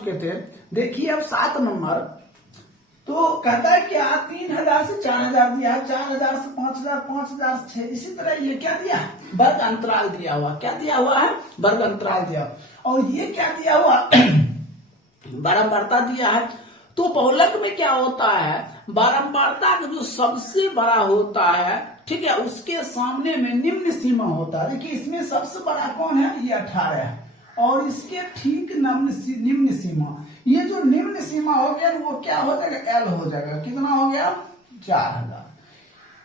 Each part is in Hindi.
चुके थे। देखिए अब 7 नंबर, तो कहता है क्या 3000 से 4000 दिया है, 4000 से 5000, 5000 से 6, इसी तरह ये क्या दिया, वर्ग अंतराल दिया हुआ। क्या दिया हुआ है, वर्ग अंतराल दिया। और ये क्या दिया हुआ, बारंबारता दिया है। तो बहुलक में क्या होता है, बारंबारता का जो सबसे बड़ा होता है, ठीक है, उसके सामने में निम्न सीमा होता है। देखिए इसमें सबसे बड़ा कौन है, ये 18 है, और इसके ठीक निम्न सीमा, ये जो निम्न सीमा हो गया वो क्या हो जाएगा, एल हो जाएगा। कितना हो गया, 4000।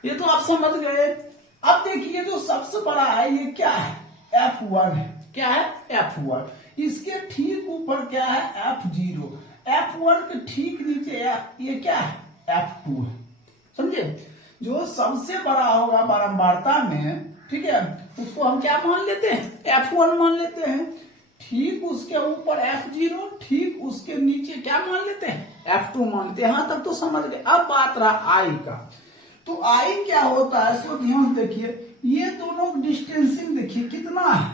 ये तो आप समझ गए। अब देखिए जो सबसे बड़ा है ये क्या है, F1 है। क्या है, F1। इसके ठीक ऊपर क्या है, F0। F1 के ठीक नीचे ये क्या है, F2 है। समझे, जो सबसे बड़ा होगा बारंबारता में, ठीक है, उसको हम क्या मान लेते हैं, F1 मान लेते हैं। ठीक उसके ऊपर F0, ठीक उसके नीचे क्या मान लेते हैं, F2 मान लेते हैं। यहां तक तो समझ गए। अब बात रहा I का। तो I क्या होता है, इसको ध्यान देखिए, ये दोनों डिस्टेंसिंग देखिए कितना है,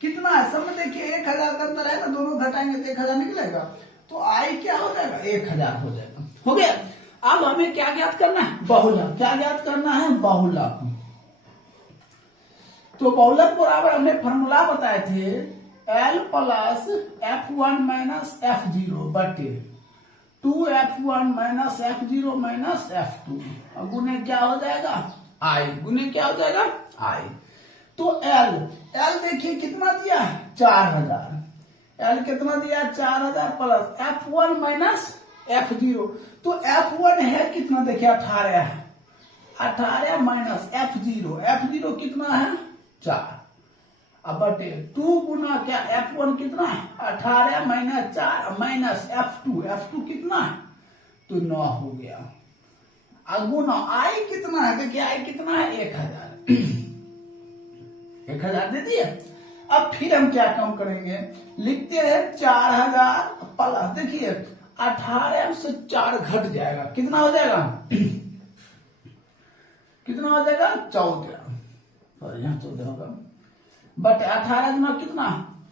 कितना है। सब में देखिए 1000 का अंतर है ना, दोनों घटाएंगे तो 1000 निकलेगा। तो I क्या हो जाएगा, 1000 हो जाएगा। हो गया। अब हमें क्या ज्ञात करना है, बहुलक। क्या ज्ञात करना है, बहुलक। तो बहुलक बराबर हमने फॉर्मूला बताए थे, L plus F1 minus F0 बटे 2F1 minus F0 minus F2, और गुने क्या हो जाएगा, I। गुने क्या हो जाएगा, I। तो L देखिए कितना दिया, 4000। L कितना दिया, 4000 प्लस F1 माइनस F0। तो F1 है कितना, देखिए 18 है। 18 माइनस F0 कितना है, 4। अब बटे 2 गुना क्या, F1 कितना है, 18 माइनस 4 माइनस F2 कितना है, तो 9 हो गया। अब गुना I कितना है, देखिए I कितना है, 1000। 1000 दे दिए। अब फिर हम क्या कम करेंगे, लिखते हैं 4000 प्लस, देखिए 18 से 4 घट जाएगा, कितना हो जाएगा, कितना हो जाएगा, 14। और यहाँ 14 होगा, बट 18 गुना कितना,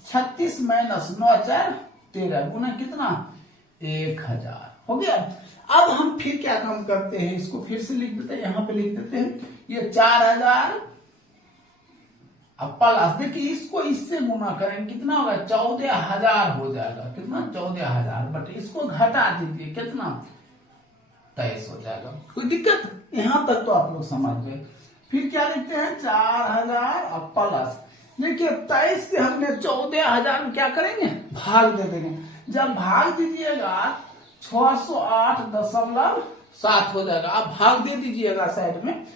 36 माइनस 9 4 13 गुना कितना, 1000 हो गया। अब हम फिर क्या काम करते हैं, इसको फिर से लिख देते हैं, यहां पे लिख देते हैं, ये 4000 अब प्लस, देखिए इसको इससे गुना करेंगे कितना होगा, 14000 हो जाएगा। कितना, 14000। बट इसको घटा दीजिए, कितना, 23 हो जाएगा। कोई दिक्कत, यहां तक तो आप लोग समझ गए। फिर क्या लिखते हैं, 4000 और प्लस, देखिए 23 से हमने 14000 में क्या करेंगे, भाग दे देंगे। जब भाग दीजिएगा 608.7 हो जाएगा। आप भाग दे दीजिएगा साइड में,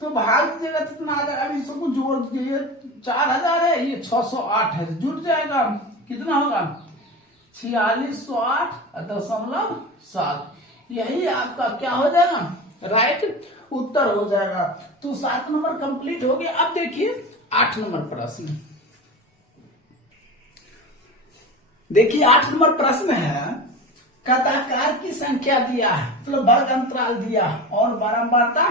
तो भाग दीजिएगा कितना आ जाएगा, अभी सबको जोड़ दीजिए, 4000 है, ये 608 है, जुट जाएगा, कितना होगा, 4608.7। यही आपका क्या हो जाएगा, राइट उत्तर हो जाएगा। तो 7 नंबर कंप्लीट हो गया। अब देखिए 8 नंबर प्रश्न, देखिए 8 नंबर प्रश्न है, कथाकार की संख्या दिया है, मतलब वर्ग अंतराल दिया और बारंबारता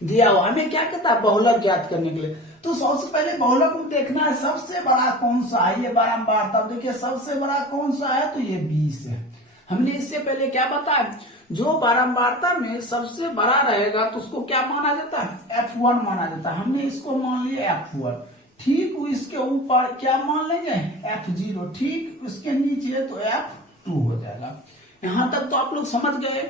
दिया हुआ। हमें क्या कहता है, बहुलक ज्ञात करने के लिए। तो सबसे पहले बहुलक में देखना है सबसे बड़ा कौन सा है, ये बारंबारता। देखिए सबसे बड़ा कौन सा है, तो ये 20 है। हमने इससे पहले क्या बताया, जो बारंबारता में सबसे बड़ा रहेगा तो उसको क्या माना जाता है, F1 माना जाता है। हमने इसको मान लिया F1। ठीक इसके ऊपर क्या मान लेंगे, F0। ठीक उसके नीचे तो F2 हो जाएगा। यहां तक तो आप लोग समझ गए।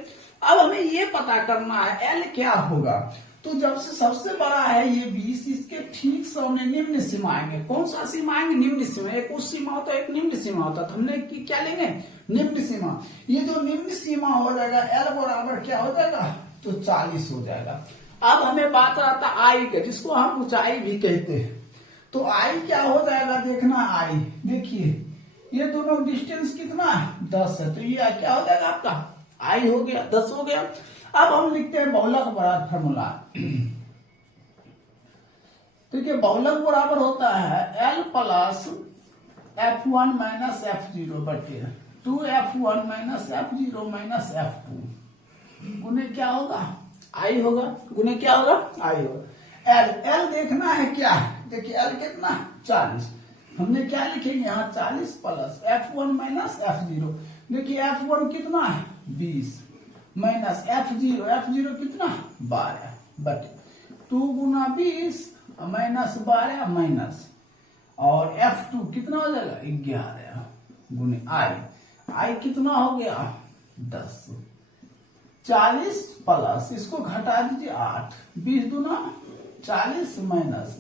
अब हमें ये पता करना है L क्या होगा। तो जब से सबसे बड़ा है ये 20, इसके ठीक सामने निम्न सीमा आएंगे। कौन सा सीमा आएंगे, निम्न सीमा। एक उच्च सीमा होता है, एक निम्न सीमा होता है। तो हमने क्या लेंगे, निम्न सीमा। ये जो निम्न सीमा हो जाएगा L बराबर क्या हो जाएगा, तो 40 हो जाएगा। अब हमें बात आता है I का, जिसको हम ऊंचाई भी कहते हैं। तो I क्या हो जाएगा, देखना I, देखिए ये दोनों डिस्टेंस कितना है, 10 है। तो ये क्या हो जाएगा आपका, I हो गया, 10 हो गया। अब हम लिखते हैं बहुलक बराबर फॉर्मूला। ठीक है, बहुलक बराबर होता है L plus F1 minus F0 बटे 2F1 minus F0 minus F2 गुने क्या होगा, I होगा। गुने क्या होगा, I होगा। L देखना है क्या है, देखिए L कितना, 40। हमने क्या लिखेंगे यहाँ, 40 प्लस F1 माइनस F0। देखिए F1 कितना है 20 माइनस F0 कितना 12 बटे 2 गुना 20 माइनस 12 माइनस और F2 कितना हो जाएगा 11 गुने I कितना हो गया 10 40 प्लस इसको घटा दीजिए 8 20 दूना 40 माइनस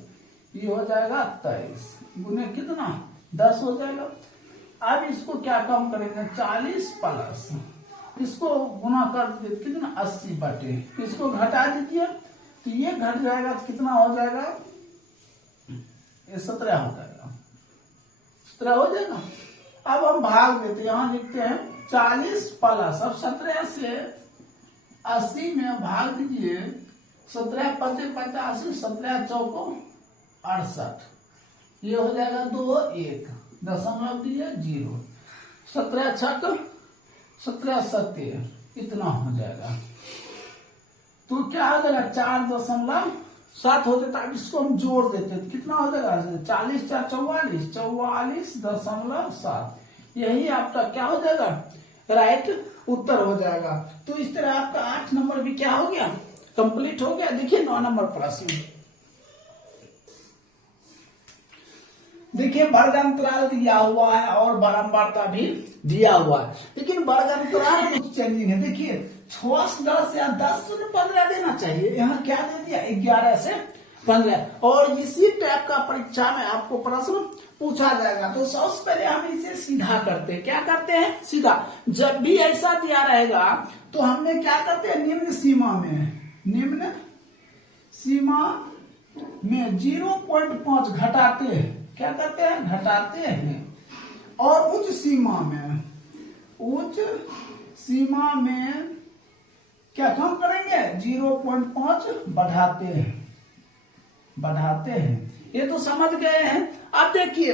ये हो जाएगा 23 गुने कितना 10 हो जाएगा। अब इसको क्या कम करेंगे 40 प्लस इसको गुना कर दीजिए कितना 80 बटे इसको घटा दीजिए तो ये घट जाएगा तो कितना हो जाएगा ये 17 हो जाएगा 17 हो जाएगा। अब हम भाग देते हैं यहां लिखते हैं 40 प्लस अब 17 से 80 में भाग दीजिए 17 पचे 85 17 चौको 68 ये हो जाएगा 2 1 दशमलव दिए 0 17 छक 17 सत्य इतना हो जाएगा। तो क्या हो जाएगा 4.7 हो जाता है। इसको हम जोड़ देते हैं कितना हो जाएगा 40 4 44 44.7 यही आपका क्या हो जाएगा राइट उत्तर हो जाएगा। तो इस तरह आपका 8 नंबर भी क्या हो गया कंप्लीट हो गया। देखिए 9 नंबर प्रश्न देखिए वर्ग अंतराल दिया हुआ है और बारंबारता भी दिया हुआ है लेकिन वर्ग अंतराल में चेंजिंग है। देखिए 6 से 10 या 10 से 15 देना चाहिए यहाँ क्या दे दिया 11 से 15 और इसी टाइप का परीक्षा में आपको प्रश्न पूछा जाएगा। तो सबसे पहले हम इसे सीधा करते हैं क्या करते हैं सीधा जब भी ऐसा दिया रहेगा तो हमने क्या करते हैं निम्न सीमा में 0.5 घटाते हैं क्या करते हैं घटाते हैं और उच्च सीमा में क्या कम करेंगे 0.5 बढ़ाते हैं। ये तो समझ गए हैं। अब देखिए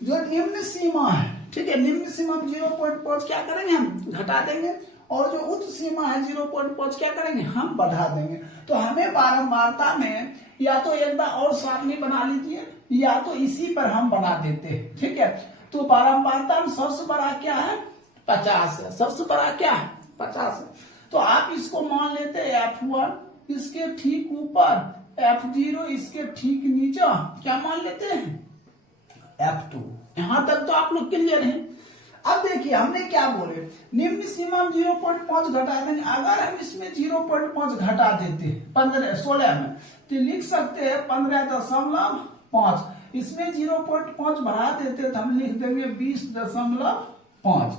जो निम्न सीमा है ठीक है निम्न सीमा में 0.5 क्या करेंगे हम घटा देंगे और जो उच्च सीमा है 0.5 क्या करेंगे हम बढ़ा देंगे। तो हमें बारंबारता में या तो एक बार और सारणी बना लीजिए या तो इसी पर हम बना देते हैं ठीक है। तो बारंबारता में सबसे बड़ा क्या है 50 है सबसे बड़ा क्या है 50 है। तो आप इसको मान लेते हैं F1 इसके ठीक ऊपर F0 इसके ठीक नीचे क्या मान लेते हैं F2 यहां तक तो आप लोग क्लियर हैं। अब देखिए हमने क्या बोले निम्न सीमा में 0.5 घटा देंगे। अगर हम इसमें 0.5 घटा देते 16 में तो लिख सकते हैं 15.5 इसमें 0.5 बढ़ा देते तो हम लिख देंगे 20.5।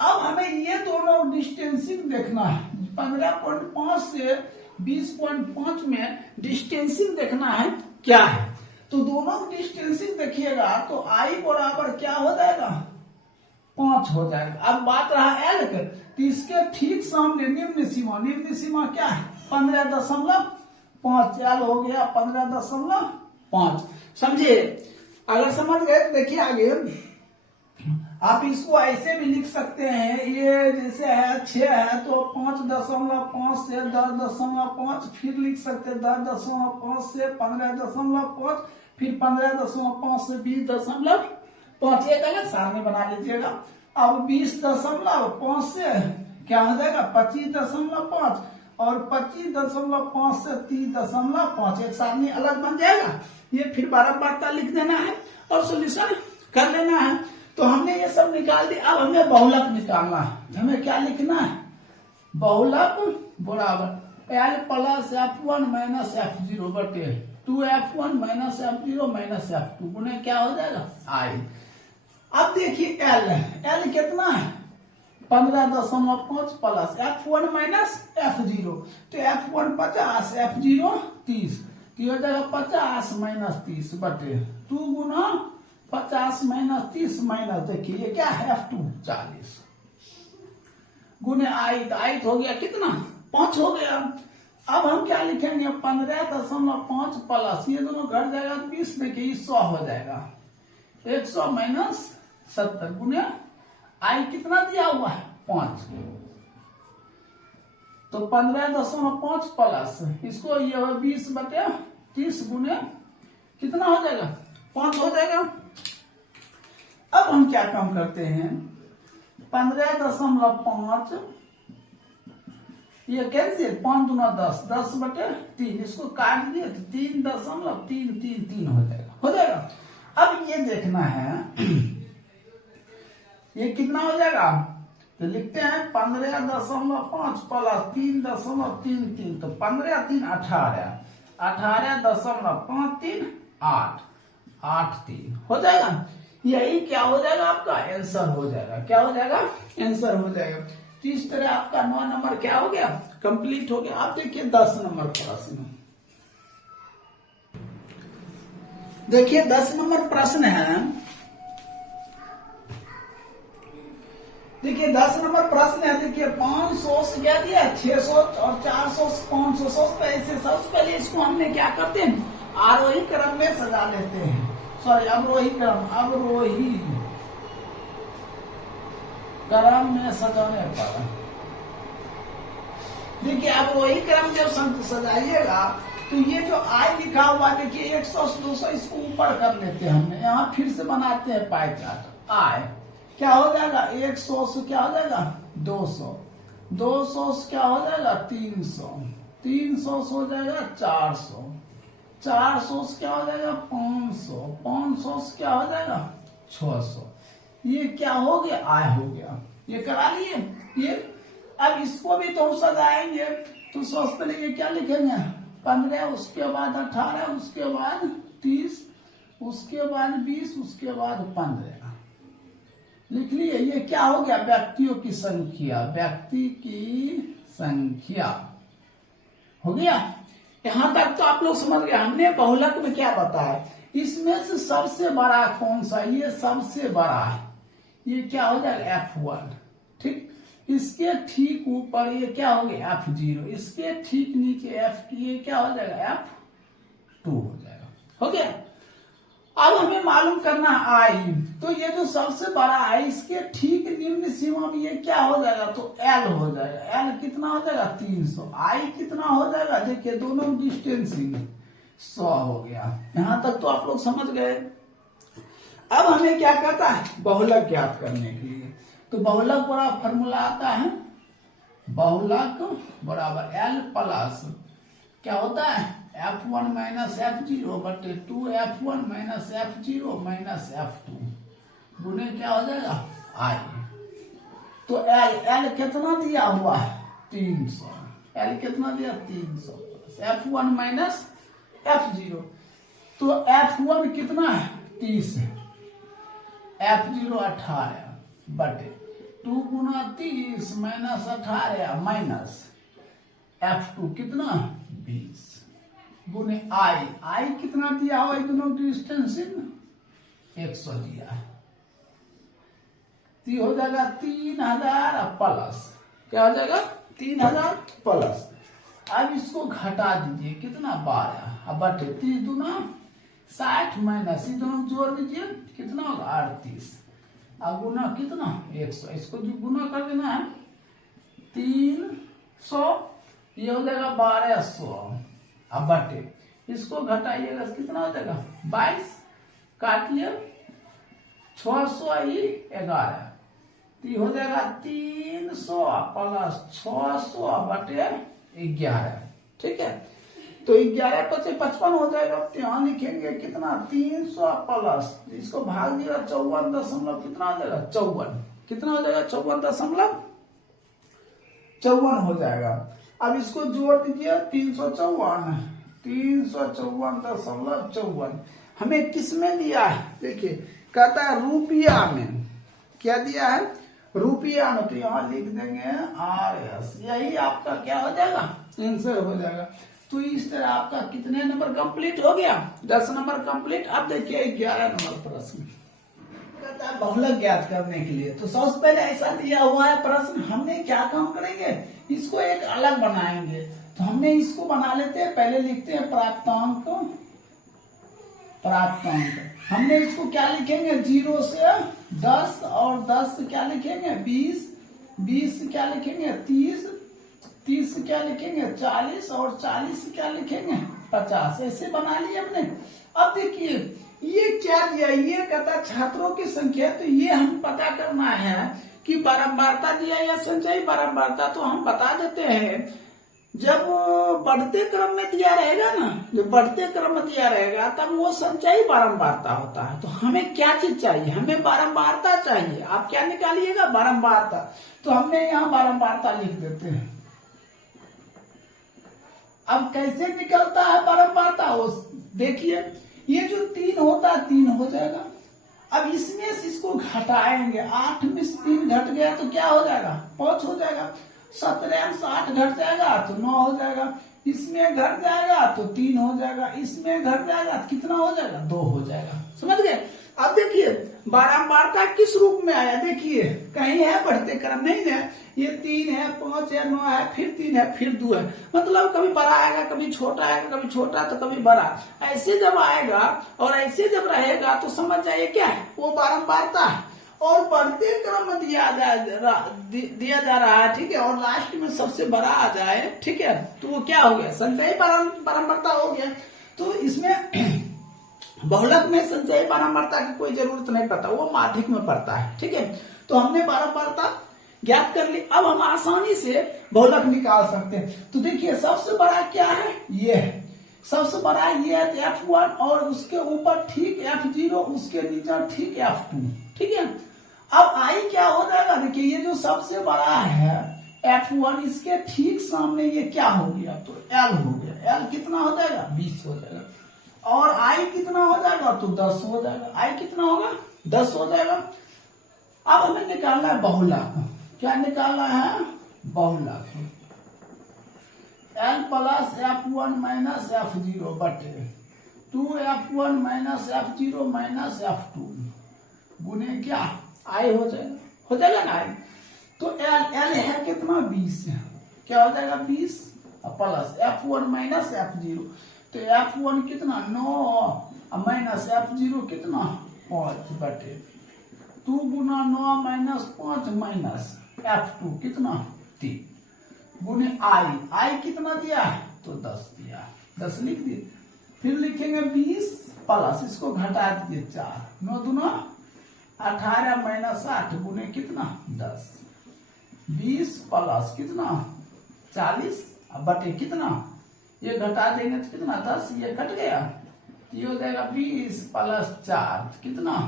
अब हमें ये दोनों डिस्टेंसिंग देखना है 15.5 से 20.5 में डिस्टेंसिंग देखना है क्या है। तो दोनों डिस्टेंसिंग देखिएगा तो I बराबर क्या हो जाएगा 5 हो जाएगा। अब बात रहा L का तो इसके ठीक सामने निम्न सीमा क्या है 15.5 L हो गया 15.5 समझे। अगर समझ गए तो देखिए आगे आप इसको ऐसे भी लिख सकते हैं ये जैसे है 6 है तो 5.5 से 10.5 फिर लिख सकते हैं 10.5 से 15.5 फिर 15.5 से 20.5 एक अलग सारणी बना लीजिएगा। अब 20.5 से क्या हो जाएगा 25.5 और 25.5 से 30.5 एक सारणी अलग बन जाएगा। ये फिर बारंबारता लिख देना है और सॉल्यूशन कर लेना है। तो हमने ये सब निकाल दिया। अब हमें बहुलक निकालना है। हमें क्या लिखना है बहुलक बराबर L plus F1 minus F0 बटे 2F1 minus F0 minus F2 गुने क्या हो जाएगा I। अब देखिए L कितना है 15.5 प्लस F1 माइनस F0 तो F1 50 F0 30 हो जाएगा 50 माइनस 30 बटे 2 गुना 50 माइनस 30 माइनस देखिए ये क्या है F2 40 गुने I हो गया कितना 5 हो गया। अब हम क्या लिखेंगे 15.5 प्लस ये दोनों घट जाएगा 20 देखिए 100 हो जाएगा 100 माइनस 70 गुने I कितना दिया हुआ है 5 तो 15.5 प्लस इसको ये 20 बटे 30 गुने कितना हो जाएगा 5 हो जाएगा। अब हम क्या काम करते हैं 15.5, ये कैंसिल, 5 दूना 10, 10/3, इसको काट दिए तो 3.333 हो जाएगा। अब ये देखना है ये कितना हो जाएगा, तो लिखते हैं 15.5 प्लस 3.33, तो 15×3 18, 18.53 8 हो जाएगा। यही क्या हो जाएगा, आपका आंसर हो जाएगा। क्या हो जाएगा, आंसर हो जाएगा। तो इस तरह आपका 9 नंबर क्या हो गया, कंप्लीट हो गया। आप देखिए 10 नंबर प्रश्न, देखिए 10 नंबर प्रश्न है। देखिए 10 नंबर प्रश्न है। देखिए 500 से क्या दिया, 600 और 400 से 500 ऐसे। सबसे पहले इसको हमने क्या करते हैं, आरोही क्रम में सजा लेते हैं, सॉरी अवरोही क्रम में सजाने पर। देखिए अवरोही क्रम जब सजाइएगा तो ये जो आई लिखा हुआ, देखिए 100 से 200 इसको ऊपर कर लेते हैं हमने। यहाँ फिर से बनाते हैं पाई चार्ट। आई क्या हो जाएगा, 100 से क्या हो जाएगा 200, 200 से क्या हो जाएगा 300, 300 से हो जाएगा 400, 400 से क्या हो जाएगा 500, 500 से क्या हो जाएगा 600। ये क्या हो गया, आय हो गया। ये करा लिए ये। अब इसको भी तो हम सजाएंगे, तो सबसे पहले ये क्या लिखेंगे 15, उसके बाद 18, उसके बाद 30, उसके बाद 20, उसके बाद 15 लिख लिए। ये क्या हो गया, व्यक्तियों की संख्या, व्यक्ति की संख्या हो गया। यहां तक तो आप लोग समझ गए। हमने बहुलक में क्या बताया, इसमें से सबसे बड़ा कौन सा, ये सबसे बड़ा है, ये क्या हो जाएगा F1, ठीक। इसके ठीक ऊपर ये क्या हो गया F0, इसके ठीक नीचे F, ये क्या हो जाएगा F2 हो जाएगा। हो गया। अब हमें मालूम करना I, तो ये जो सबसे बड़ा है इसके ठीक निम्न सीमा में ये क्या हो जाएगा, तो L हो जाएगा। L कितना हो जाएगा 300, I कितना हो जाएगा, देखिए दोनों डिस्टेंसिंग 100 हो गया। यहां तक तो आप लोग समझ गए। अब हमें क्या करता है, बहुलक ज्ञात करने के लिए, तो बहुलक बड़ा फॉर्मूला आता है, बहुलक बराबर L प्लस क्या होता है F1 माइनस F0 बटे 2F1 minus F0 minus F2 गुने क्या हो जाएगा I। तो L कितना दिया हुआ है 300, L कितना दिया 300 प्लस F1 माइनस F0, तो F1 कितना है 30 है, F0 18 बटे 2 गुना 30 माइनस 18 माइनस F2 कितना 20 गुने I कितना दिया हुआ, दोनों डिस्टेंसिंग 100 दिया है। हो जाएगा 3000 प्लस क्या हो जाएगा 3000 प्लस। अब इसको घटा दीजिए कितना 12, अब बटे 30 दूना 60 माइनस ये दोनों जोड़ दीजिए कितना होगा 38, अब गुना कितना 100, इसको जो गुना कर देना है 300, ये हो जाएगा 1200, अब बटे इसको घटाइएगा कितना हो जाएगा 22, काटिए 600 ही 11, तो हो जाएगा 300 प्लस 600 बटे 11, ठीक है। तो 11 पचे 55 हो जाएगा। तो यहाँ लिखेंगे कितना 300 प्लस, इसको भाग दिया 54 दशमलव कितना हो जाएगा 54, कितना हो जाएगा 54.54 हो जाएगा। अब इसको जोड़ दीजिए 354.54 हमें किस में दिया है, देखिए कहता है रुपया में, क्या दिया है रुपया में, तो यहाँ लिख देंगे RS, यही आपका क्या हो जाएगा आंसर हो जाएगा। तो इस तरह आपका कितने नंबर कंप्लीट हो गया 10 नंबर कंप्लीट। अब देखिए 11 नंबर प्रश्न कहता है बहुलक ज्ञात करने के लिए। तो सबसे पहले ऐसा दिया हुआ है प्रश्न, हमने क्या काम करेंगे इसको एक अलग बनाएंगे। तो हमने इसको बना लेते हैं, पहले लिखते हैं प्राप्तांक, हमने इसको क्या लिखेंगे 0 से 10 और 10 से क्या लिखेंगे 20, 20 से क्या लिखेंगे 30, 30 से क्या लिखेंगे 40 और 40 से क्या लिखेंगे 50, ऐसे बना लिए हमने। अब देखिए ये क्या दिया, ये कहता छात्रों की संख्या, तो ये हम पता करना है कि बारंबारता दिया या संचयी बारंबारता, तो हम बता देते हैं जब बढ़ते क्रम में दिया रहेगा ना, जो बढ़ते क्रम में दिया रहेगा तब वो संचयी बारंबारता होता है। तो हमें क्या चीज चाहिए, हमें बारंबारता चाहिए। आप क्या निकालिएगा, बारंबारता। तो हमने यहाँ बारंबारता लिख देते हैं। अब कैसे निकलता है बारंबारता, वो देखिए, ये जो 3 होता है 3 हो जाएगा। अब इसमें से इसको घटाएंगे, 8 में से 3 घट गया तो क्या हो जाएगा, 5 हो जाएगा। 17 से 8 घट जाएगा तो 9 हो जाएगा। इसमें घट जाएगा तो 3 हो जाएगा। इसमें घट जाएगा तो कितना हो जाएगा, 2 हो जाएगा। समझ गए। अब देखिए बारंबारता किस रूप में आया, देखिए कहीं है बढ़ते क्रम, नहीं है। ये 3 है, 5 है, 9 है, फिर 3 है, फिर 2 है। मतलब कभी बड़ा आएगा, कभी छोटा आएगा, कभी छोटा तो कभी बड़ा। ऐसे जब आएगा और ऐसे जब रहेगा तो समझ जाइए क्या है, वो बारंबारता है। और बढ़ते क्रम में दिया जा रहा है, ठीक है, और लास्ट में सबसे बड़ा आ जाए, ठीक है, तो वो क्या हो गया, संचयी बारंबारता हो गया। तो इसमें बहुलक में संचयी बारंबारता की कोई जरूरत नहीं पड़ता, वो माध्यिक में पड़ता है, ठीक है। तो हमने बारंबारता ज्ञात कर ली। अब हम आसानी से बहुलक निकाल सकते हैं। तो देखिए सबसे बड़ा क्या है, ये है, सबसे बड़ा ये है F1, और उसके ऊपर ठीक F0, उसके नीचे ठीक F2, ठीक है। अब I क्या हो जाएगा, देखिए ये जो सबसे बड़ा है F1, इसके ठीक सामने ये क्या हो गया, तो L हो गया। L कितना हो जाएगा, 20 हो जाएगा। और I कितना हो जाएगा, तो 10 हो जाएगा। I कितना होगा, 10 हो जाएगा। अब हमें निकालना है बहुलक। क्या निकालना है, बहुलक। L plus F1 minus F0 बटे 2F1 minus F0 minus F2 गुने क्या, I हो जाएगा, हो जाएगा ना I। तो L है कितना, 20 है, क्या हो जाएगा 20, प्लस F1 माइनस F0, तो F1 कितना 9 माइनस F0 कितना 5 बटे 2 गुना 9 माइनस 5 माइनस F2 कितना 3 गुने I कितना दिया है, तो 10 दिया, 10 लिख दिए। फिर लिखेंगे 20 प्लस, इसको घटा दीजिए 4, 9 दूना 18 माइनस 8 गुने कितना 10, 20 प्लस कितना 40 बटे कितना, ये घटा देंगे तो कितना 10, ये कट गया, ये हो जाएगा 20 प्लस 4 कितना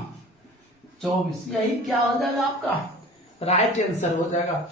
24। यही क्या हो जाएगा आपका राइट आंसर हो जाएगा।